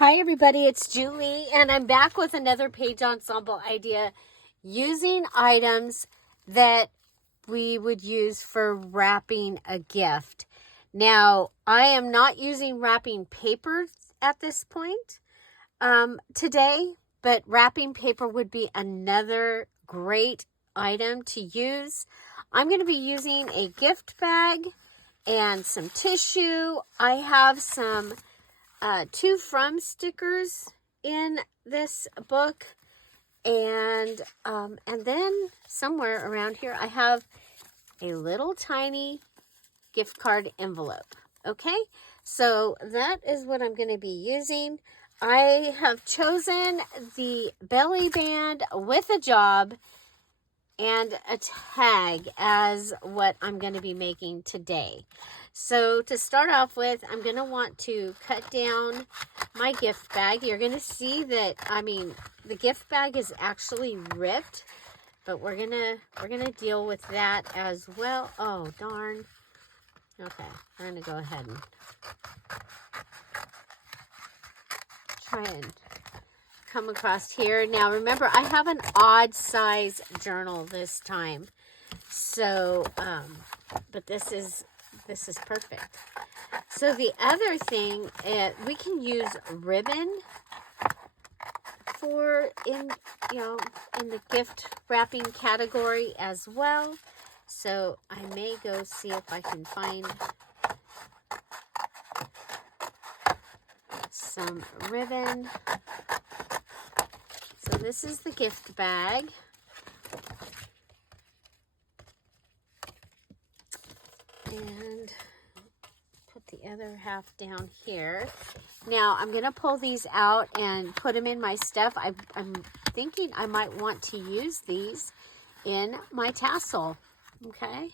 Hi everybody, it's Julie and I'm back with another page ensemble idea using items that we would use for wrapping a gift. Now, I am not using wrapping paper at this point today, but wrapping paper would be another great item to use. I'm going to be using a gift bag and some tissue. I have some to from stickers in this book, and then somewhere around here I have a little tiny gift card envelope. Okay, so that is what I'm going to be using. I have chosen the belly band with a job and a tag as what I'm going to be making today. So to start off with, I'm going to want to cut down my gift bag. You're going to see that, the gift bag is actually ripped, but we're going to deal with that as well. Oh, darn. Okay, we're going to go ahead and try and come across here. Now remember, I have an odd size journal this time. So, but this is perfect. So the other thing, we can use ribbon for in the gift wrapping category as well. So I may go see if I can find some ribbon. So this is the gift bag. And put the other half down here. Now I'm going to pull these out and put them in my stuff. I'm thinking I might want to use these in my tassel. Okay,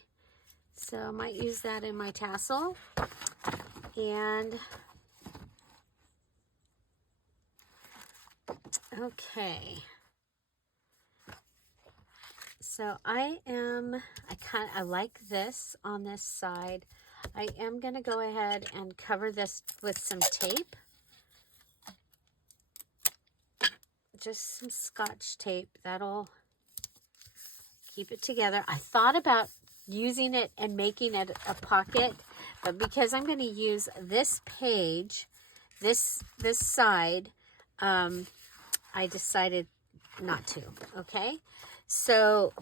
so I might use that in my tassel. And okay, so I like this on this side. I am going to go ahead and cover this with some tape. Just some Scotch tape. That'll keep it together. I thought about using it and making it a pocket, but because I'm going to use this page, this side, I decided not to. Okay, so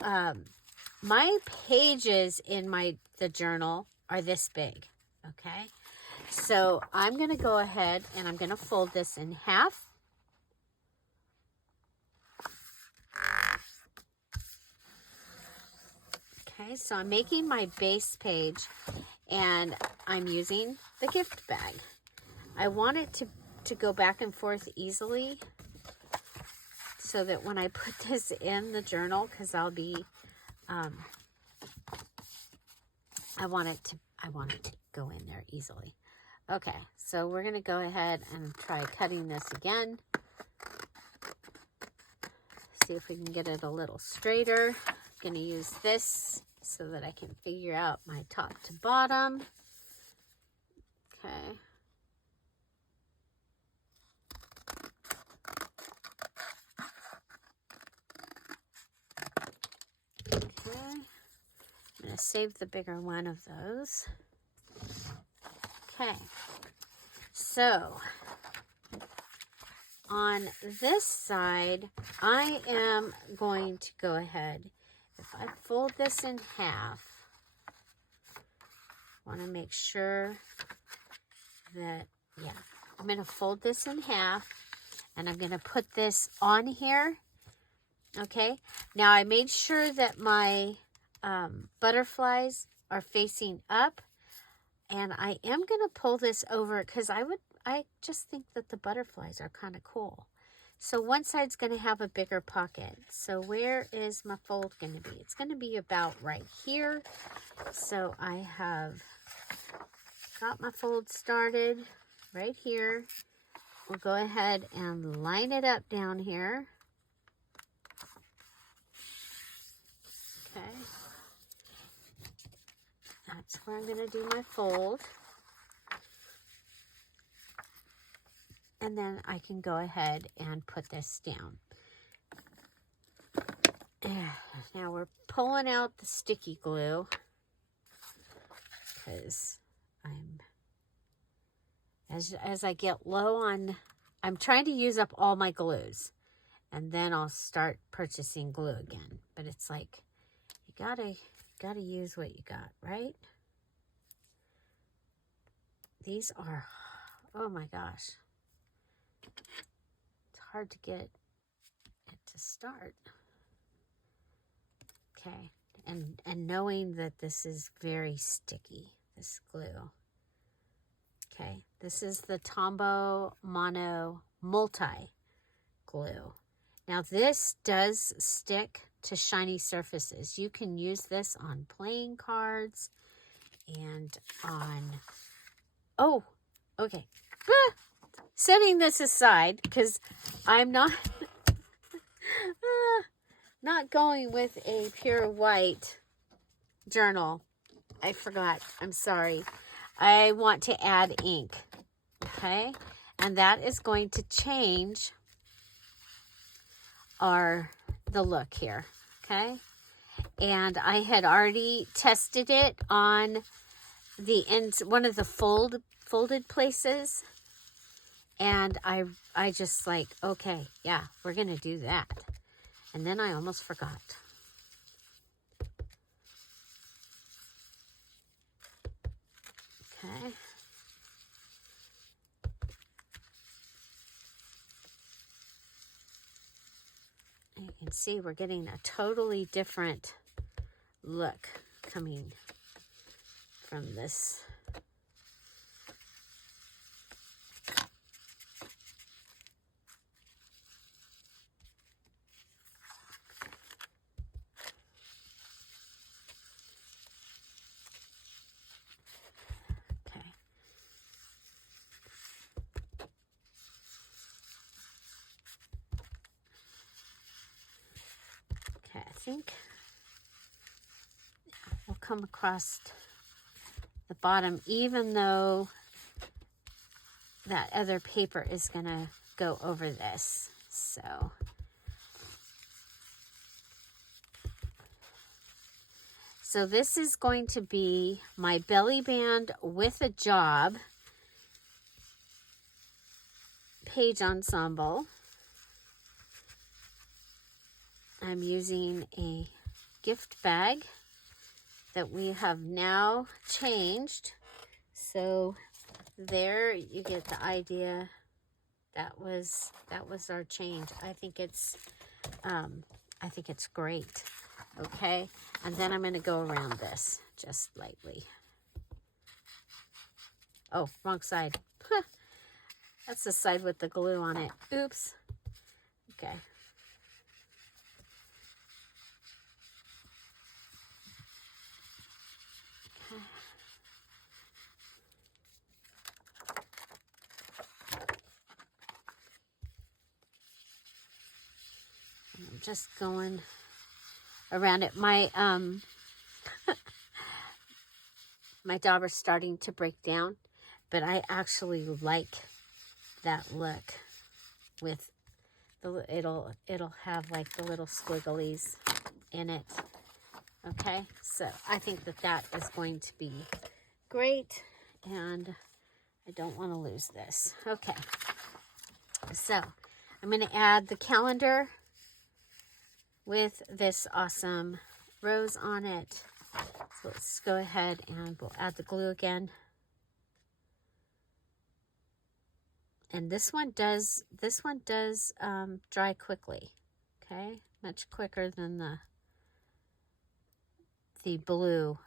my pages in the journal are this big. Okay, so I'm going to go ahead and I'm going to fold this in half. Okay, so I'm making my base page and I'm using the gift bag. I want it to go back and forth easily so that when I put this in the journal, because I'll be, I want it to go in there easily. Okay, so we're going to go ahead and try cutting this again. See if we can get it a little straighter. I'm going to use this so that I can figure out my top to bottom. Okay. Okay. I'm going to save the bigger one of those. Okay. So, on this side, I am going to go ahead. If I fold this in half, I want to make sure that, I'm going to fold this in half and I'm going to put this on here. Okay, now I made sure that my butterflies are facing up, and I am going to pull this over because I just think that the butterflies are kind of cool. So one side's going to have a bigger pocket. So where is my fold going to be? It's going to be about right here. So I have got my fold started right here. We'll go ahead and line it up down here. Okay. That's where I'm going to do my fold. And then I can go ahead and put this down. Now we're pulling out the sticky glue because as I get low on, I'm trying to use up all my glues, and then I'll start purchasing glue again. But it's like, you gotta use what you got, right? These are, oh my gosh, it's hard to get it to start. Okay, and knowing that this is very sticky, this glue. Okay, this is the Tombow Mono Multi Glue. Now this does stick to shiny surfaces. You can use this on playing cards and on, oh, okay. Setting this aside because I'm not not going with a pure white journal. I forgot. I'm sorry. I want to add ink. Okay? And that is going to change the look here. Okay? And I had already tested it on the ends, one of the folded places. And I just like, okay, yeah, we're going to do that. And then I almost forgot. Okay. You can see we're getting a totally different look coming from this. I think we'll come across the bottom, even though that other paper is going to go over this. So this is going to be my belly band with a job page ensemble. I'm using a gift bag that we have now changed. So there you get the idea. That was our change. I think it's great. Okay, and then I'm going to go around this just lightly. Oh, wrong side. That's the side with the glue on it. Oops. Okay. I'm just going around it. My my dauber's starting to break down, but I actually like that look with the, it'll have like the little squigglies in it. Okay, so I think that is going to be great, and I don't want to lose this. Okay, so I'm going to add the calendar with this awesome rose on it. So let's go ahead and we'll add the glue again. And this one does dry quickly. Okay, much quicker than the blue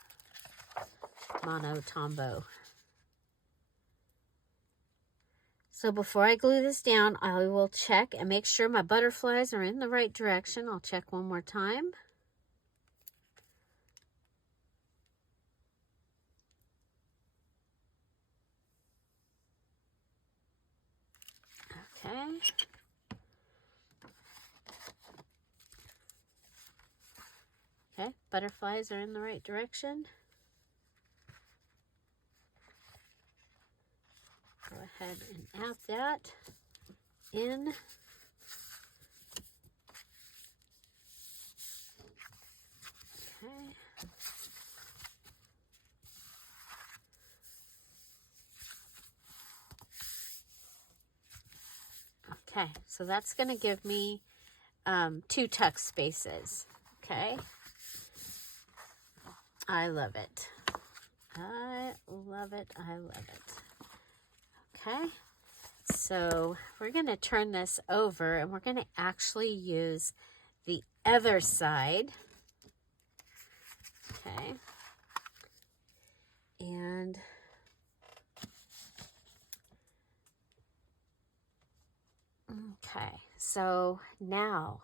Mono Tombow. So before I glue this down, I will check and make sure my butterflies are in the right direction. I'll check one more time. Okay. Okay, butterflies are in the right direction. Go ahead and add that. in. Okay. Okay, so that's going to give me 2 tuck spaces. Okay. I love it. I love it. I love it. Okay. So we're going to turn this over and we're going to actually use the other side. Okay. And okay, so now,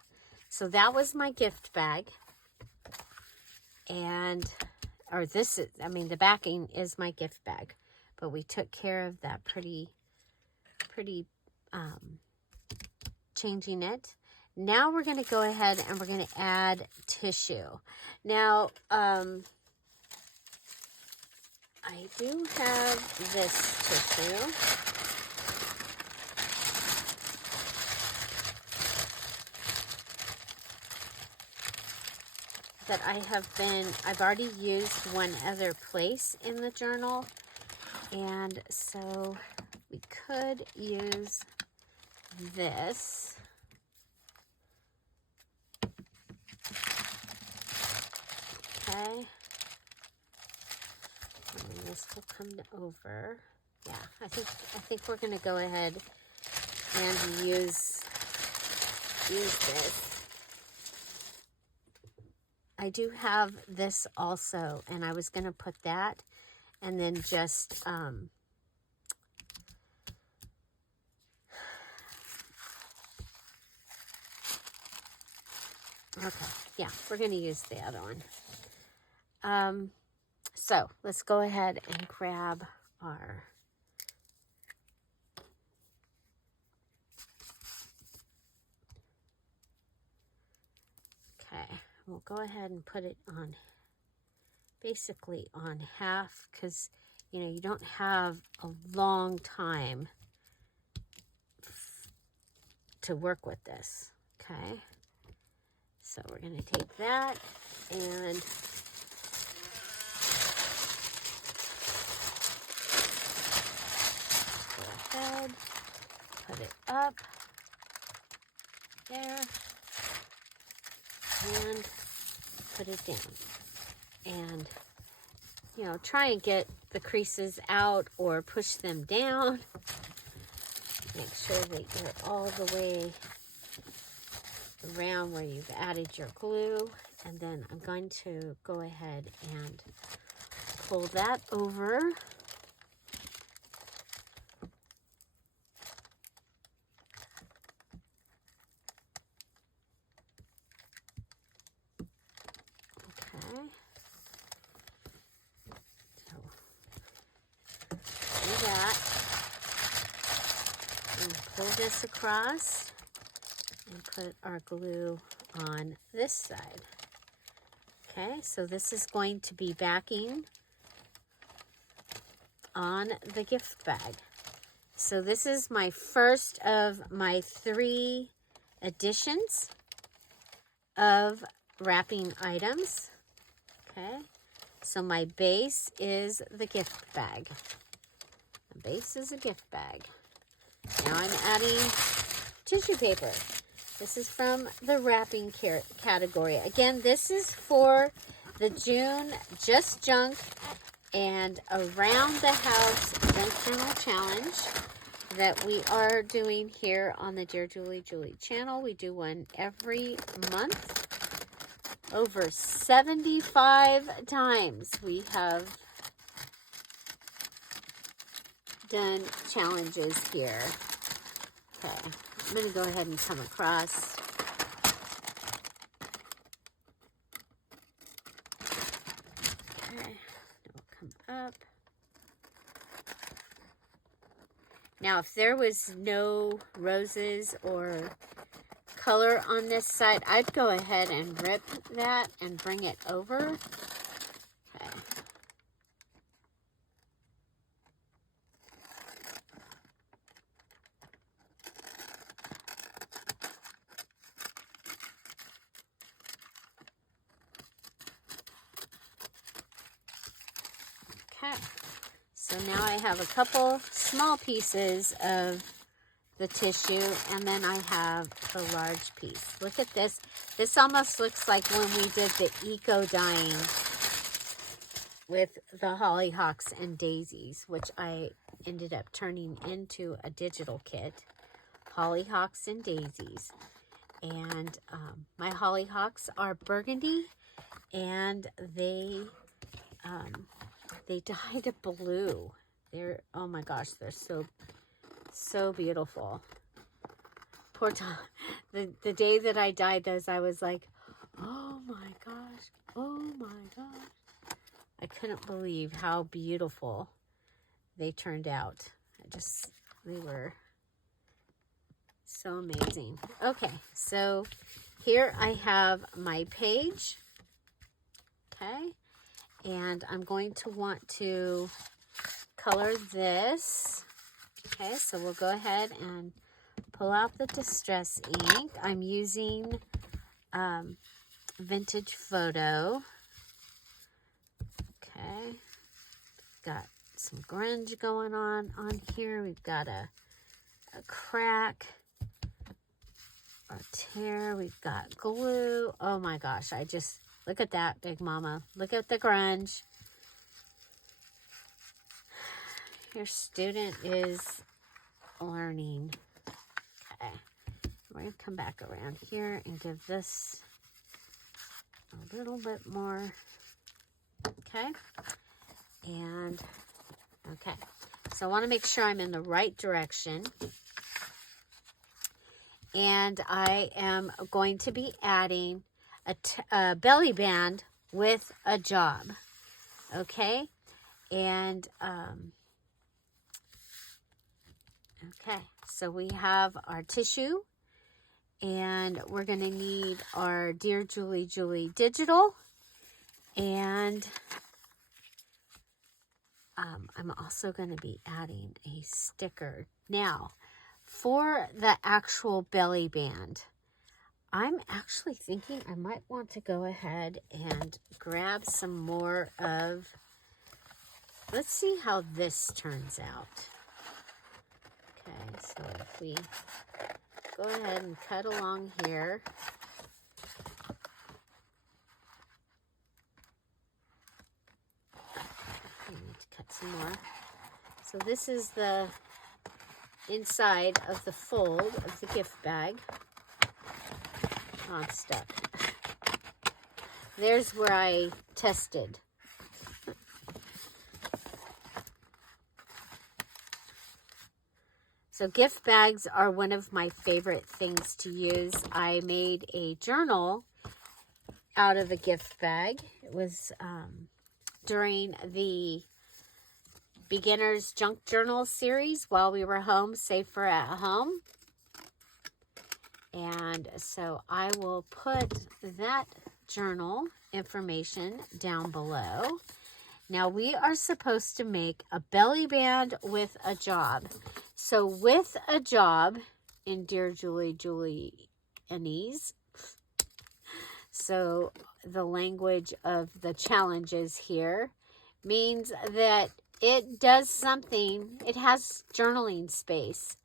so that was my gift bag. And, or this is, I mean, the backing is my gift bag, but we took care of that pretty, changing it. Now we're going to go ahead and we're going to add tissue. Now, I do have this tissue. That I've already used one other place in the journal. And so we could use this. Okay. And this will come over. Yeah, I think we're gonna go ahead and use this. I do have this also, and I was going to put that and then just, okay, yeah, we're going to use the other one. So let's go ahead and grab our, okay. We'll go ahead and put it on, basically on half, because, you know, you don't have a long time to work with this, okay? So we're going to take that and go ahead, put it up there, and put it down. And, you know, try and get the creases out or push them down. Make sure that you're all the way around where you've added your glue. And then I'm going to go ahead and pull that over. Pull this across and put our glue on this side. Okay, so this is going to be backing on the gift bag. So this is my first of my 3 additions of wrapping items. Okay, so my base is the gift bag. The base is a gift bag. Now I'm adding tissue paper. This is from the wrapping category. Again, this is for the June Just Junk and Around the House Junk Journal Challenge that we are doing here on the Dear Julie Julie channel. We do one every month. Over 75 times we have done challenges here. Okay, I'm going to go ahead and come across. Okay, we'll come up. Now, if there was no roses or color on this side, I'd go ahead and rip that and bring it over. Okay. So now I have a couple small pieces of the tissue, and then I have the large piece. Look at this. This almost looks like when we did the eco dyeing with the hollyhocks and daisies, which I ended up turning into a digital kit. Hollyhocks and daisies. And my hollyhocks are burgundy, and they dyed blue. They're, oh my gosh, they're so beautiful. Poor Tom. The day that I dyed those, I was like, oh my gosh, oh my gosh. I couldn't believe how beautiful they turned out. They were so amazing. Okay, so here I have my page. Okay, and I'm going to want to color this. Okay, so we'll go ahead and pull out the Distress ink. I'm using Vintage Photo. Okay, got some grunge going on here. We've got a crack or tear. We've got glue. Oh my gosh, look at that, Big Mama. Look at the grunge. Your student is learning. Okay, we're going to come back around here and give this a little bit more. Okay, and okay, so I want to make sure I'm in the right direction. And I am going to be adding a belly band with a job. Okay, and okay, so we have our tissue, and we're going to need our Dear Julie Julie digital, and I'm also going to be adding a sticker. Now, for the actual belly band, I'm actually thinking I might want to go ahead and grab some more of, let's see how this turns out. Okay, so if we go ahead and cut along here. I need to cut some more. So this is the inside of the fold of the gift bag. Oh, I'm stuck. There's where I tested. So gift bags are one of my favorite things to use. I made a journal out of a gift bag. It was during the Beginner's Junk Journal series while we were home, safer at home. And so I will put that journal information down below. Now we are supposed to make a belly band with a job. So with a job in Dear Julie Julie Links, so the language of the challenges here means that it does something, it has journaling space,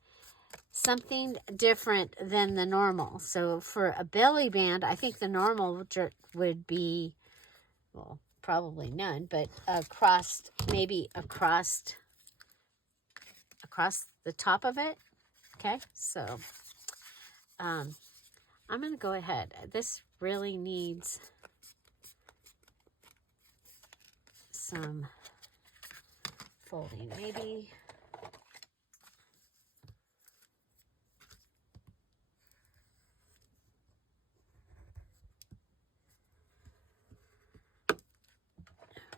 something different than the normal. So for a belly band, I think the normal would be, well, probably none, but maybe across the top of it. Okay, so I'm going to go ahead. This really needs some folding, maybe.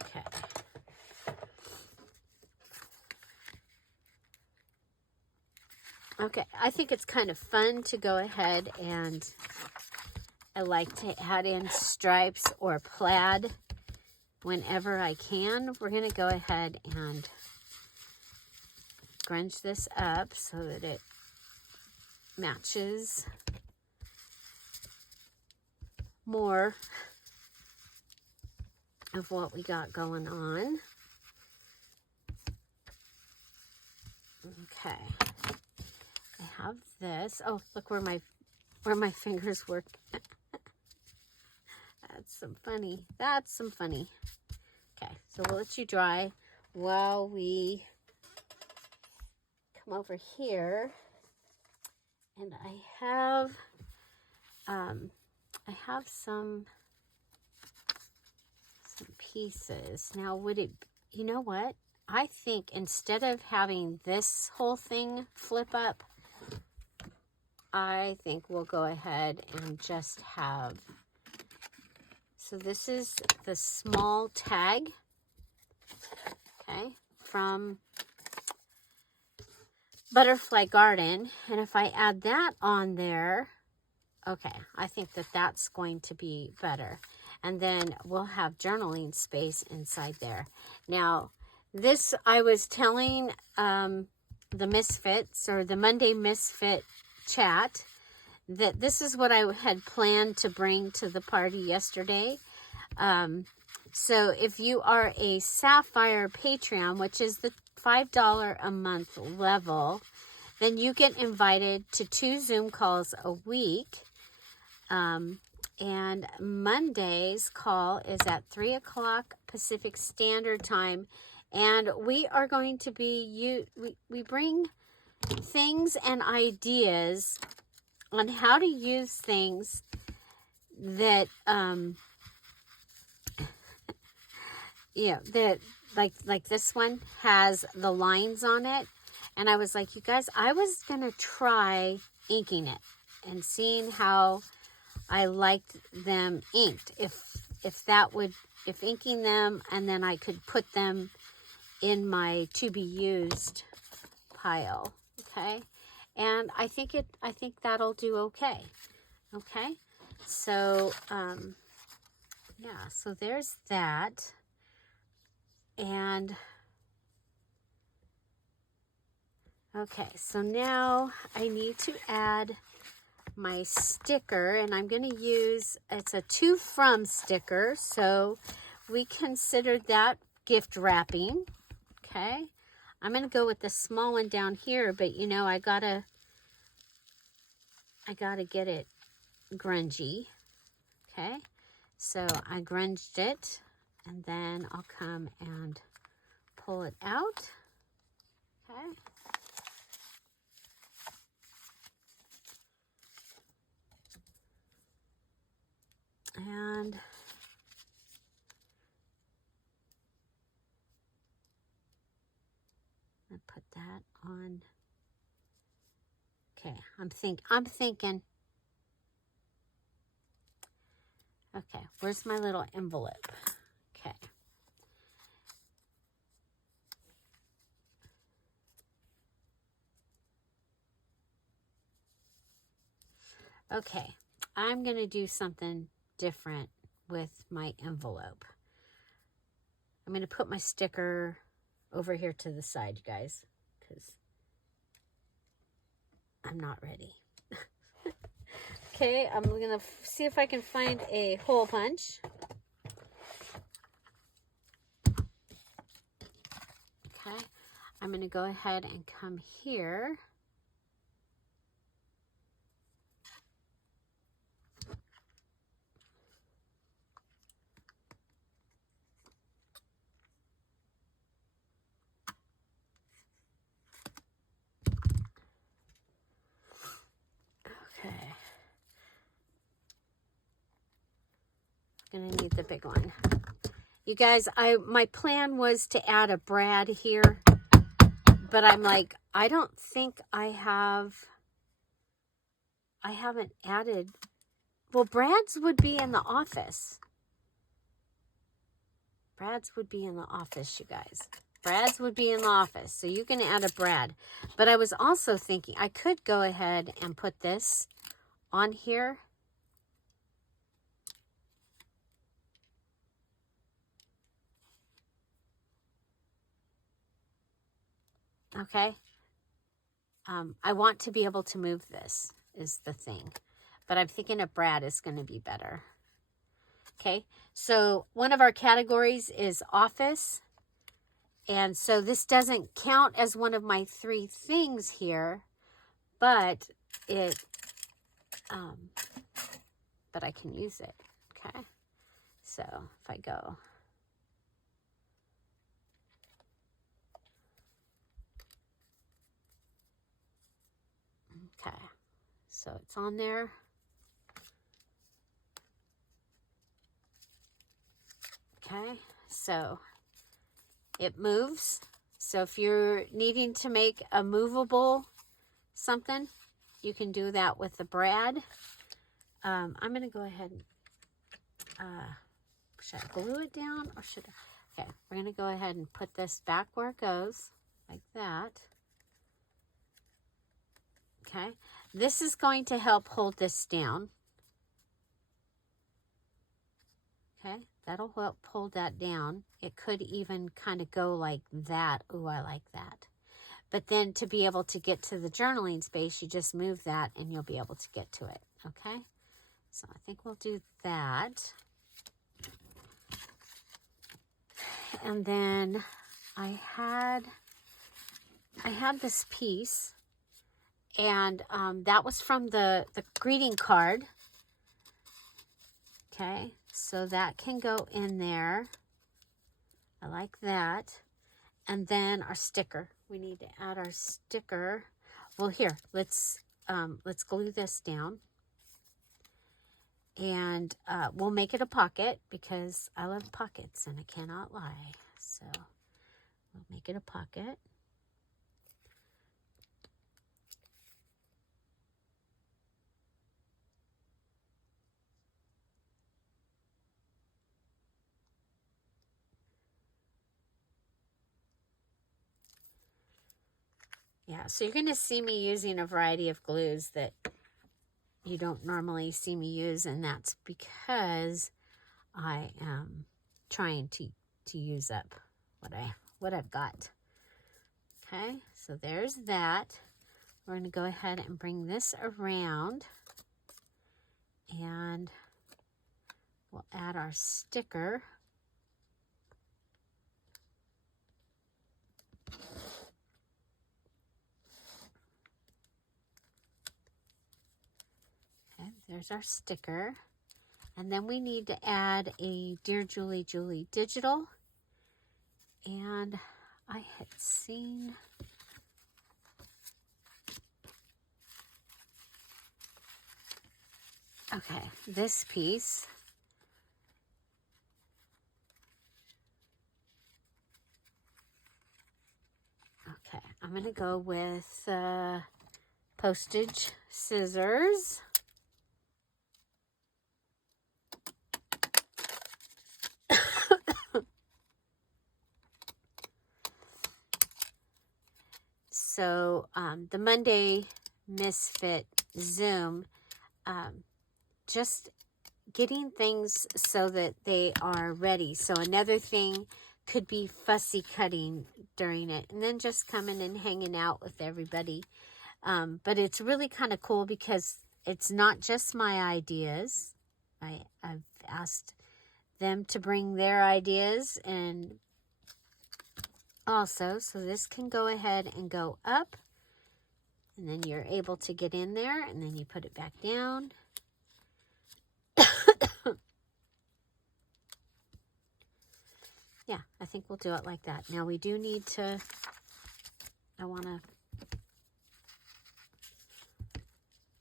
Okay. Okay, I think it's kind of fun to go ahead and I like to add in stripes or plaid whenever I can. We're going to go ahead and grunge this up so that it matches more of what we got going on. Okay. I have this. Oh, look where my fingers work. That's some funny. That's some funny. Okay, so we'll let you dry while we come over here. And I have some pieces. Now, would it, you know what? I think instead of having this whole thing flip up, I think we'll go ahead and just have, so this is the small tag, okay, from Butterfly Garden. And if I add that on there, okay, I think that that's going to be better. And then we'll have journaling space inside there. Now, this, I was telling the Misfits, or the Monday Misfit chat, that this is what I had planned to bring to the party yesterday. So if you are a Sapphire Patreon, which is the $5 a month level, then you get invited to 2 Zoom calls a week. And Monday's call is at 3 o'clock Pacific Standard Time. And we are going to be, we bring things and ideas on how to use things that, yeah, that like this one has the lines on it. And I was like, you guys, I was going to try inking it and seeing how I liked them inked. If inking them, and then I could put them in my to be used pile. Okay. And I think that'll do okay. Okay. So, yeah, so there's that. And okay, so now I need to add my sticker, and I'm going to use, it's a to from sticker, so we considered that gift wrapping. Okay, I'm going to go with the small one down here, but you know, I gotta get it grungy. Okay, so I grunged it, and then I'll come and pull it out. Okay. And I put that on. Okay, I'm thinking. Okay, where's my little envelope? Okay. Okay, I'm going to do something different with my envelope. I'm going to put my sticker over here to the side, you guys, because I'm not ready. Okay, I'm going to see if I can find a hole punch. Okay, I'm going to go ahead and come here. Okay. Gonna need the big one. You guys, my plan was to add a brad here, but I'm like, I don't think I haven't added, well, brads would be in the office. Brads would be in the office, you guys. Brads would be in the office, so you can add a brad. But I was also thinking I could go ahead and put this on here. Okay. I want to be able to move this, is the thing. But I'm thinking a brad is going to be better. Okay. So one of our categories is office. And so this doesn't count as one of my 3 things here, but but I can use it. Okay. So if I go, okay, so it's on there. Okay, so it moves. So if you're needing to make a movable something, you can do that with the brad. I'm going to go ahead and, should I glue it down or should I? Okay, we're going to go ahead and put this back where it goes, like that. Okay, this is going to help hold this down. Okay, that'll help hold that down. It could even kind of go like that. Ooh, I like that. But then to be able to get to the journaling space, you just move that and you'll be able to get to it. Okay, so I think we'll do that. And then I had this piece, and that was from the greeting card. Okay, so that can go in there. I like that. And then our sticker. We need to add our sticker. Well, here, let's glue this down. And we'll make it a pocket because I love pockets and I cannot lie. So we'll make it a pocket. Yeah, so you're going to see me using a variety of glues that you don't normally see me use, and that's because I am trying to use up what I've got. Okay, so there's that. We're going to go ahead and bring this around, and we'll add our sticker. Okay, there's our sticker. And then we need to add a Dear Julie Julie digital. And I had seen... Okay, this piece. Okay, I'm going to go with postage scissors. So the Monday Misfit Zoom, just getting things so that they are ready. So another thing could be fussy cutting during it, and then just coming and hanging out with everybody. But it's really kind of cool because it's not just my ideas. I've asked them to bring their ideas, and also, so this can go ahead and go up, and then you're able to get in there, and then you put it back down. Yeah, I think we'll do it like that. Now we do need to, I want to,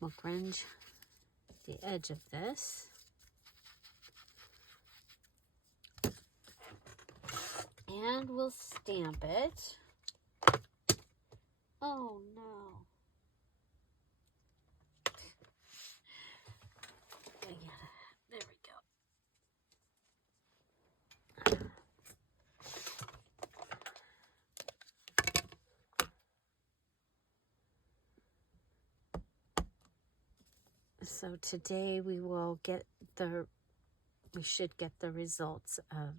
we'll grunge the edge of this. And we'll stamp it. Oh no. There we go. So today we should get the results of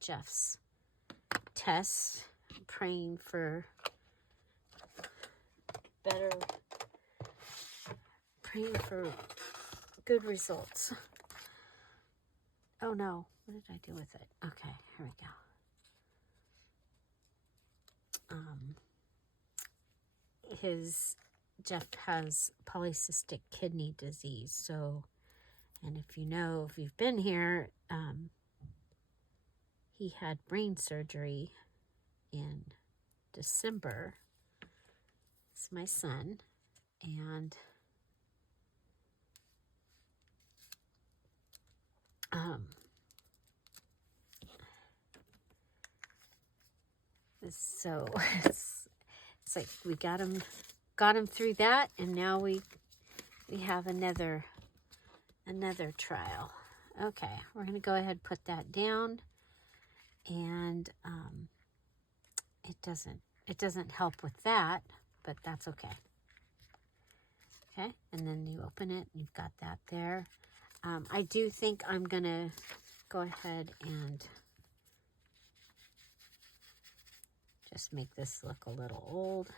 Jeff's test. I'm praying for good results. Oh no, what did I do with it? Okay, here we go. Jeff has polycystic kidney disease. So, and if you've been here, he had brain surgery in December. It's my son. And so it's like we got him through that, and now we have another trial. Okay, we're going to go ahead and put that down, and it doesn't help with that, but that's okay. Okay, and then you open it, and you've got that there. I do think I'm going to go ahead and just make this look a little old.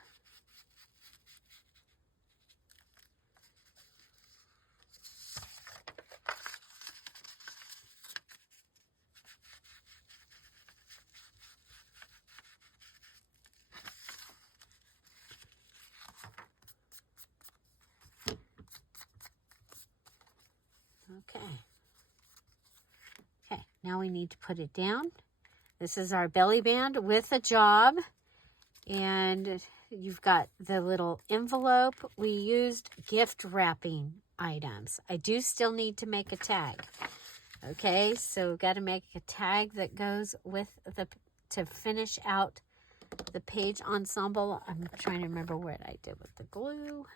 Okay, now we need to put it down. This is our belly band with a job, and you've got the little envelope. We used gift wrapping items. I do still need to make a tag. Okay, so we've got to make a tag that goes with to finish out the page ensemble. I'm trying to remember what I did with the glue.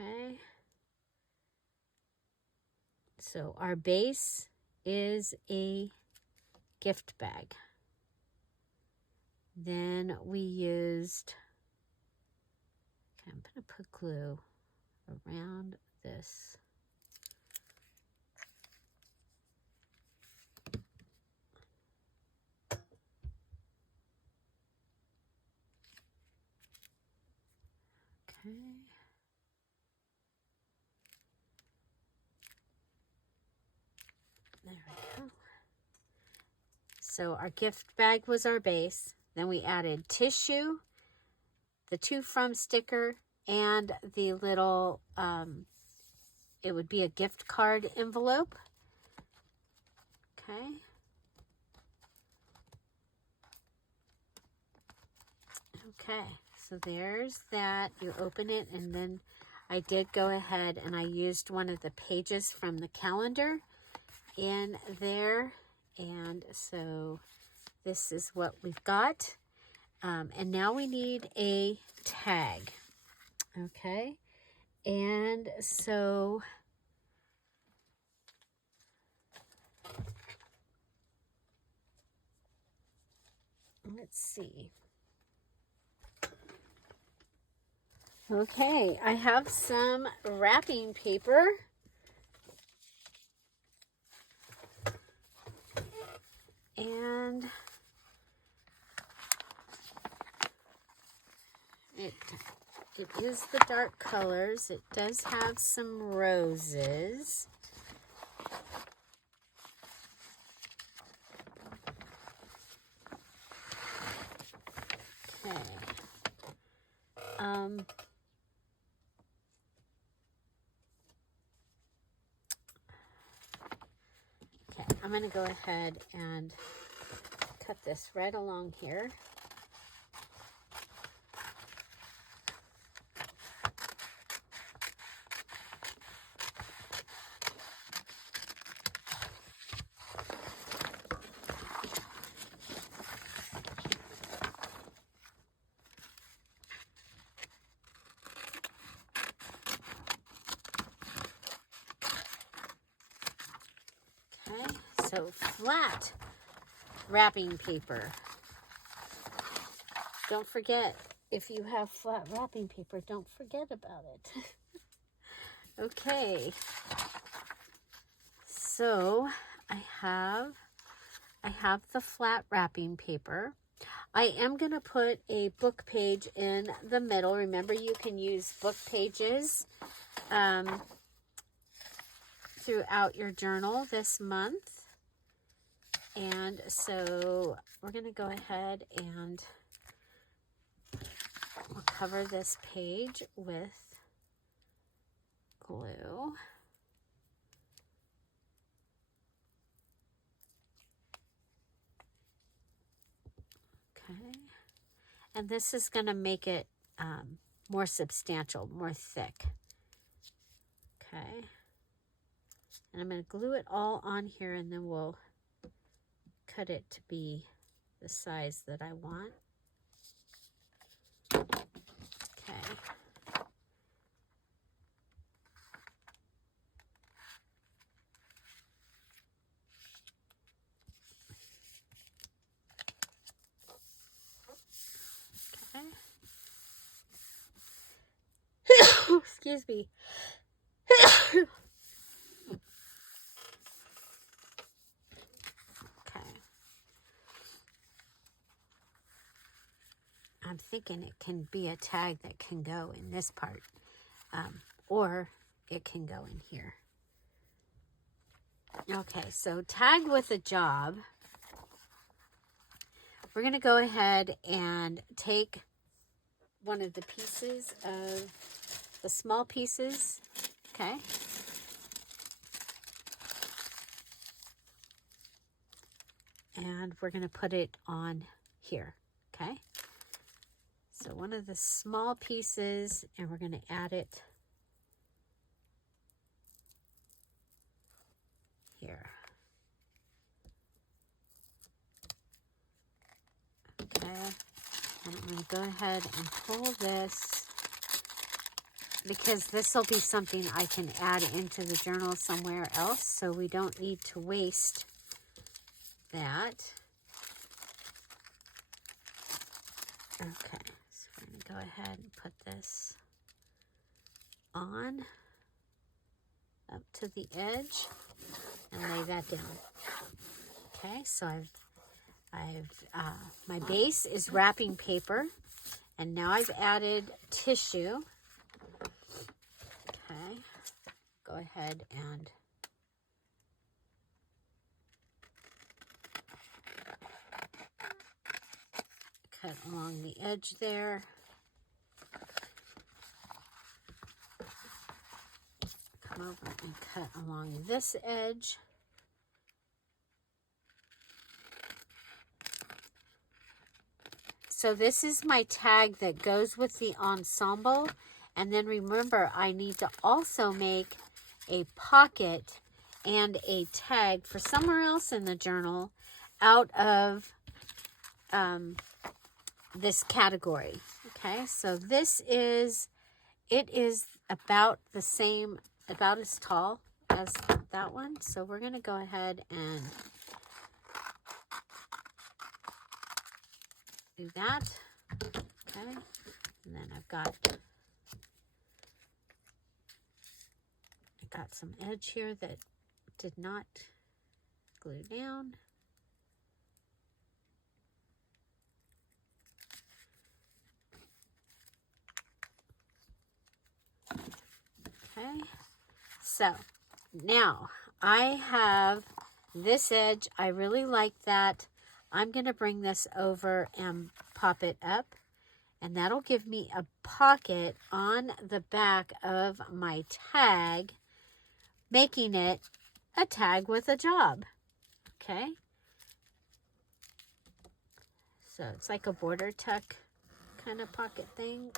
Okay. So our base is a gift bag. Then we used, okay, I'm going to put glue around this. Okay. There we go. So our gift bag was our base. Then we added tissue, the to from sticker, and the little, it would be a gift card envelope. Okay. Okay, so there's that. You open it, and then I did go ahead and I used one of the pages from the calendar in there. And so this is what we've got. And now we need a tag. Okay. And so let's see. Okay, I have some wrapping paper. And it is the dark colors. It does have some roses. Okay. Okay, I'm going to go ahead and cut this right along here. Okay, so flat wrapping paper. Don't forget, if you have flat wrapping paper, don't forget about it. Okay, so I have the flat wrapping paper. I am going to put a book page in the middle. Remember, you can use book pages throughout your journal this month. And so we're going to go ahead and we'll cover this page with glue. Okay. And this is going to make it more substantial, more thick. Okay. And I'm going to glue it all on here, and then we'll cut it to be the size that I want. Okay. Okay. Excuse me. Okay. I'm thinking it can be a tag that can go in this part, or it can go in here. Okay, so tag with a job. We're going to go ahead and take one of the pieces of the small pieces, okay? And we're going to put it on here, okay? So one of the small pieces, and we're going to add it here. Okay, and I'm going to go ahead and pull this, because this will be something I can add into the journal somewhere else, so we don't need to waste that. Okay, so we're going to go ahead and put this on up to the edge and lay that down. Okay, so my base is wrapping paper, and now I've added tissue. Okay, go ahead and cut along the edge there. Come over and cut along this edge. So this is my tag that goes with the ensemble. And then remember, I need to also make a pocket and a tag for somewhere else in the journal out of this category. Okay, so it is about the same, about as tall as that one. So we're going to go ahead and do that. Okay, and then I got some edge here that did not glue down. Okay, so now I have this edge. I really like that. I'm going to bring this over and pop it up, and that'll give me a pocket on the back of my tag, making it a tag with a job. Okay, so it's like a border tuck kind of pocket thing.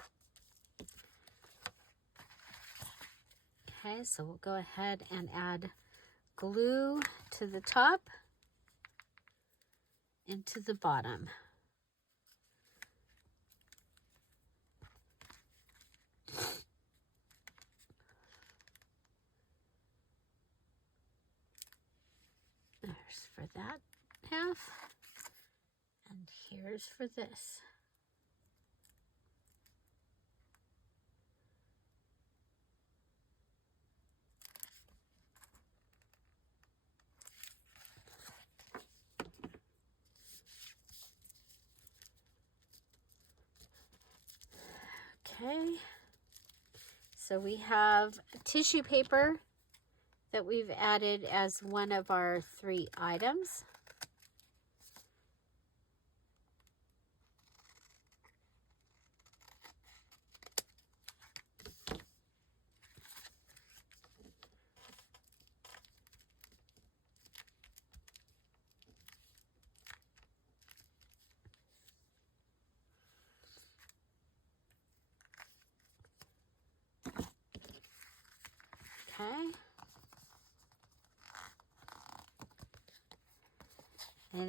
Okay, so we'll go ahead and add glue to the top and to the bottom. There's for that half, and here's for this. Okay, so we have tissue paper that we've added as one of our 3 items.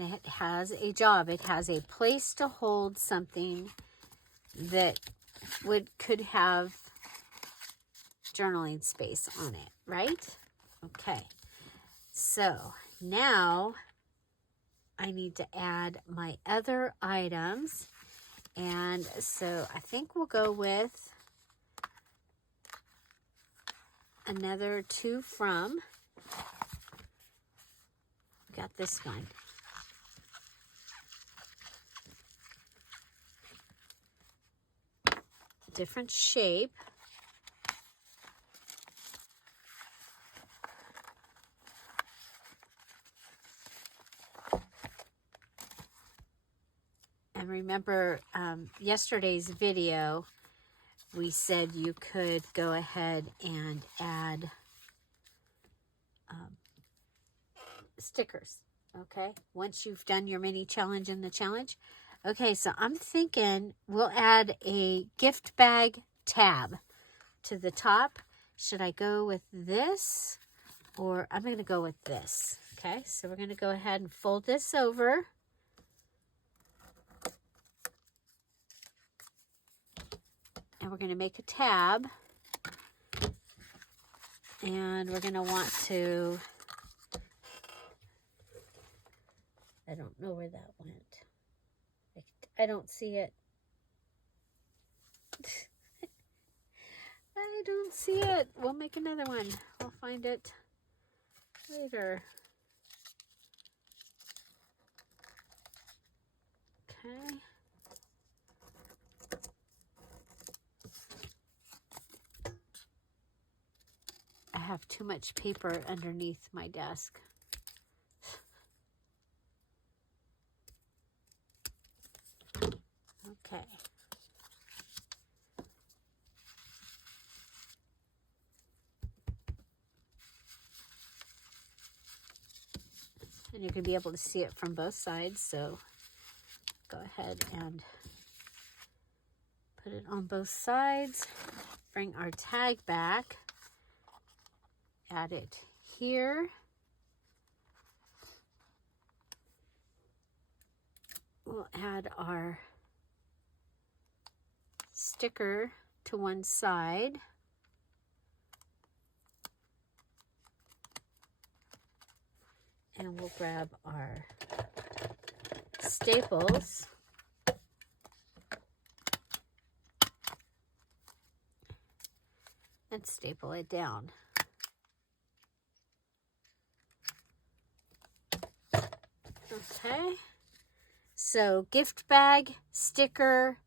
and it has a job. It has a place to hold something that could have journaling space on it, right? Okay, so now I need to add my other items, and so I think we'll go with another to from. Got this one. Different shape. And remember yesterday's video, we said you could go ahead and add stickers, okay? Once you've done your mini challenge in the challenge. Okay, so I'm thinking we'll add a gift bag tab to the top. Should I go with this, or I'm going to go with this? Okay, so we're going to go ahead and fold this over. And we're going to make a tab. And we're going to want to, I don't know where that went. I don't see it. I don't see it. We'll make another one. We'll find it later. Okay. I have too much paper underneath my desk. Okay. And you're going to be able to see it from both sides, so go ahead and put it on both sides. Bring our tag back. Add it here. We'll add our sticker to one side. And we'll grab our staples. And staple it down. Okay. So gift bag, sticker,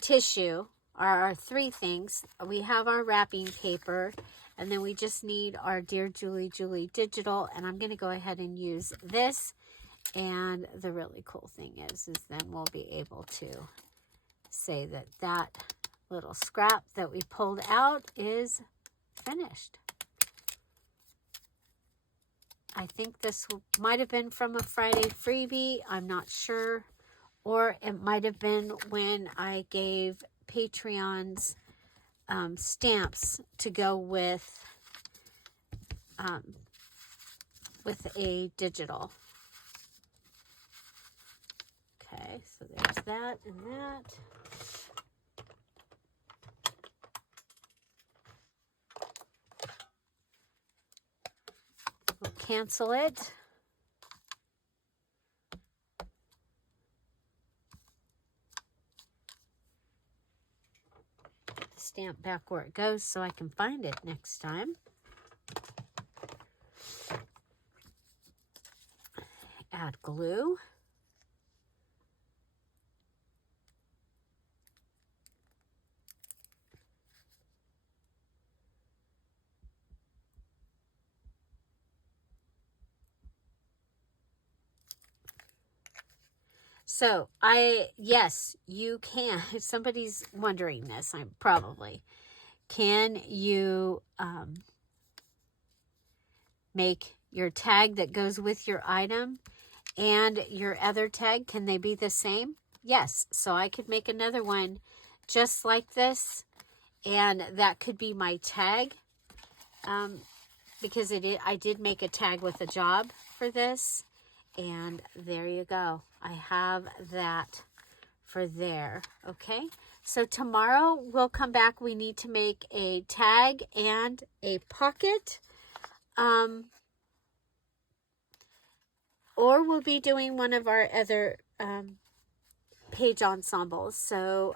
tissue are our three things. We have our wrapping paper, and then we just need our Dear Julie digital, and I'm going to go ahead and use this. And the really cool thing is then we'll be able to say that that little scrap that we pulled out is finished. I think this might have been from a Friday freebie. I'm not sure. Or it might have been when I gave Patreons stamps to go with a digital. Okay, so there's that and that. We'll cancel it. Stamp back where it goes so I can find it next time. Add glue. So yes, you can. If somebody's wondering this, I'm probably, can you make your tag that goes with your item and your other tag, can they be the same? Yes. So I could make another one just like this, and that could be my tag, because I did make a tag with a job for this. And there you go. I have that for there. Okay. So tomorrow we'll come back. We need to make a tag and a pocket. Or we'll be doing one of our other page ensembles. So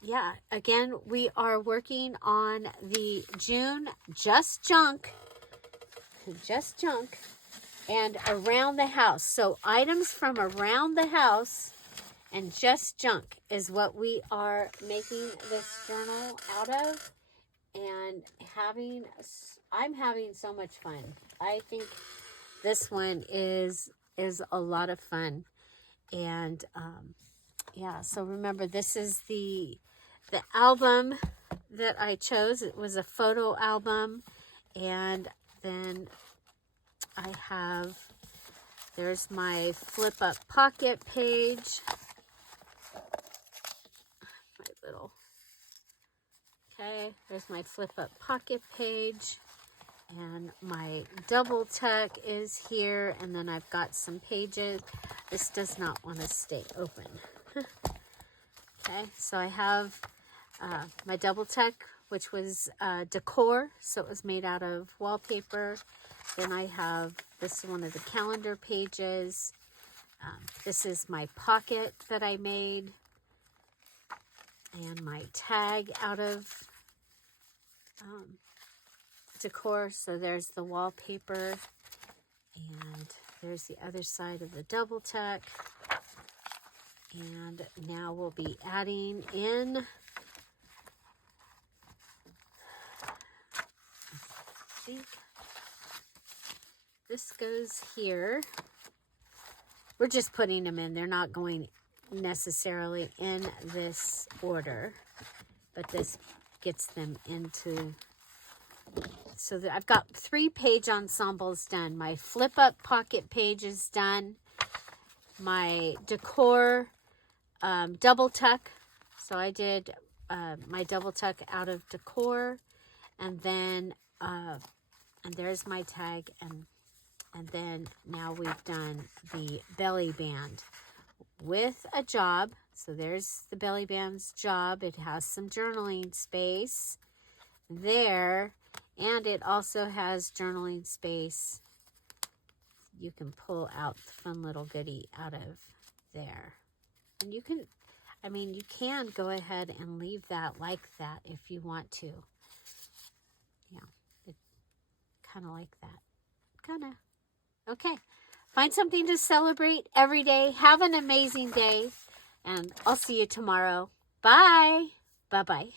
yeah, again, we are working on the June Just Junk and around the house. So items from around the house and just junk is what we are making this journal out of, and I'm having so much fun. I think this one is a lot of fun. And yeah, so remember, this is the album that I chose. It was a photo album, and then I have, there's my flip up pocket page. Okay, there's my flip up pocket page, and my double tuck is here, and then I've got some pages. This does not want to stay open. Okay, so I have my double tuck, which was decor, so it was made out of wallpaper. Then I have this one of the calendar pages. This is my pocket that I made, and my tag out of decor. So there's the wallpaper, and there's the other side of the double tuck. And now we'll be adding in, I think this goes here. We're just putting them in. They're not going necessarily in this order, but this gets them into, so that I've got 3 page ensembles done. My flip up pocket page is done. My decor double tuck. So I did my double tuck out of decor, and then and there's my tag, and then now we've done the belly band with a job. So there's the belly band's job. It has some journaling space there, and it also has journaling space. You can pull out the fun little goodie out of there. And you can, I mean, you can go ahead and leave that like that if you want to. Yeah, it kind of like that. Kind of. Okay. Find something to celebrate every day. Have an amazing day. And I'll see you tomorrow. Bye. Bye-bye.